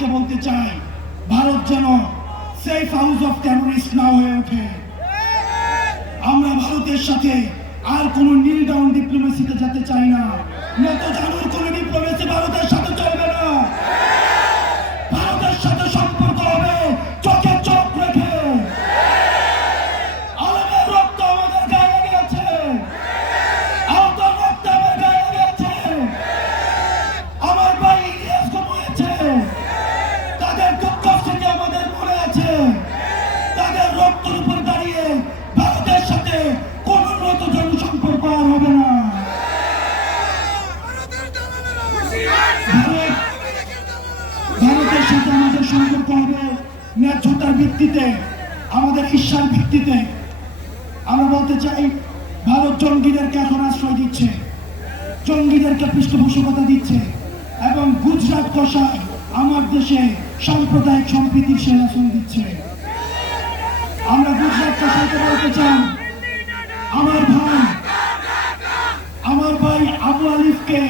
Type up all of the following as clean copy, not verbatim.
ভারতকে বলতে চাই, ভারত যেন সেফ হাউস অফ টেররিস্ট না হয়ে ওঠে। আমরা ভারতের সাথে আর কোন নীল ডাউন ডিপ্লোমেসিতে যেতে চাই না। নত জানুর কোন ডিপ্লোমেসি ভারতের সাথে চলবে না। ভারতের সাথে সম্পর্ক হবে চোখে চোখ রেখে। আলমের রক্ত আমাদের গায়ে লেগে আছে, আহতর রক্ত আমার গায়ে লেগে আছে। আমার ভাই ইলিয়াস ঘুমিয়েছে, তাদের দুঃখ স্মৃতি আমাদের মনে আছে। তাদের রক্তের উপর দাঁড়িয়ে ভারতের সাথে কোন নত জানু সম্পর্ক আর হবে না। ভারতের সাথে আমাদের সম্পর্ক হবে ন্যায্যতার ভিত্তিতে, আমাদের ঈর্ষার ভিত্তিতে। আমরা বলতে চাই, ভারত জঙ্গিদেরকে এখন আশ্রয় দিচ্ছে, জঙ্গিদেরকে পৃষ্ঠপোষকতা দিচ্ছে এবং গুজরাট কষায় আমার দেশে সাম্প্রদায়িক সম্প্রীতির সেলাসন দিচ্ছে। আমরা গুজরাট কষাইকে বলতে চাই, আমার ভাই আবু আলিফকে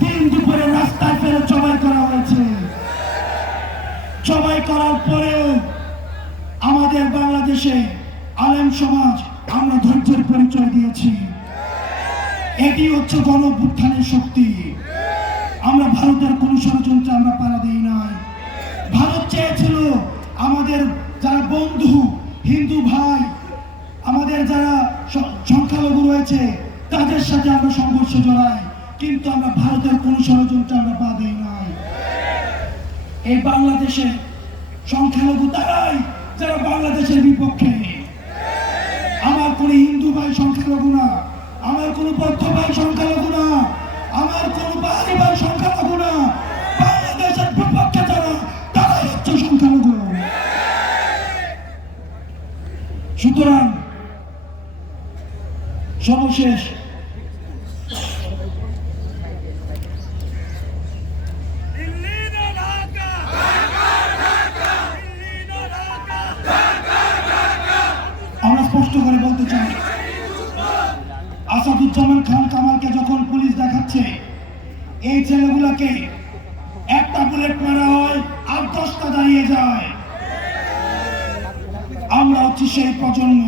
দিন দুপুরে রাস্তায় ফেলে জবাই করা হয়েছে। জবাই করার পরেও আমাদের বাংলাদেশে আলেম সমাজ আমরা ধৈর্যের পরিচয় দিয়েছি। এটি হচ্ছে গণ অভ্যুত্থানের শক্তি। আমরা ভারতের কোন ষড়যন্ত্রে আমরা পাড়া দেই নাই। ভারত চেয়েছিল আমাদের যারা বন্ধু হিন্দু ভাই, আমাদের যারা সংখ্যালঘু রয়েছে তাদের সাথে আমরা সংঘর্ষে জড়াই, কিন্তু আমরা ভারতের কোন ষড়যন্ত্রে আমরা পা দেই নাই। এই বাংলাদেশে সংখ্যালঘু তারাই যারা বাংলাদেশের বিপক্ষে। আমার কোন হিন্দু ভাই সংখ্যালঘু না, আমার কোন বৌদ্ধ ভাই সংখ্যালঘু না, আমার কোন বাঙালি ভাই সংখ্যালঘু না। বাংলাদেশের বিপক্ষে যারা, তারাই হচ্ছে সংখ্যালঘু। সুতরাং সর্বশেষ আমরা স্পষ্ট করে বলতে চাই, আসাদুজ্জামান খান কামালকে যখন পুলিশ দেখাচ্ছে, এই ছেলেগুলোকে একটা বুলেট মারা হয় আর 10টা দাঁড়িয়ে যায়। আমরা হচ্ছে সেই প্রজন্ম।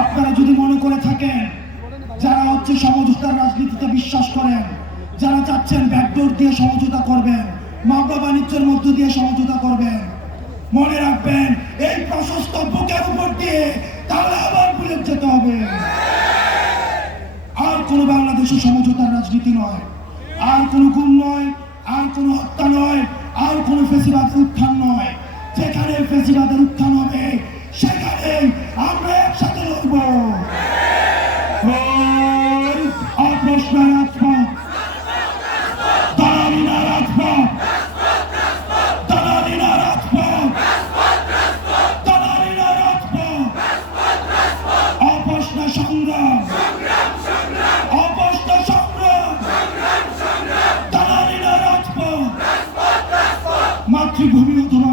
আপনারা যদি মনে করে থাকেন যারা হচ্ছে সমঝোতার রাজনীতিতে বিশ্বাস করেন, যারা চাচ্ছেন ব্যাকডোর দিয়ে সমঝোতা করবেন, মামলা বাণিজ্যের মধ্য দিয়ে সমঝোতা করবেন, মনে রাখবেন এই প্রশস্ত বুকের উপর দিয়ে তাহলে আবার বুলেট যেতে হবে। আর কোন বাংলাদেশে সমঝোতার রাজনীতি নয়, আর কোন গুম নয়, আর কোন হত্যা নয়, আর কোন ফেসিবাদের উত্থান নয়। যেখানে ফেসিবাদের উত্থান হবে সেখানে আমরা একসাথে লড়ব। অপ্রশ্ন রাজপথ, দালালি না রাজপথ, দালালি না রাজপথ, দালালি না রাজপথ, অপ্রশ্ন সংগ্রাম, অপ্রশ্ন সংগ্রাম, দালালি না রাজপথ। মাতৃভূমি অথবা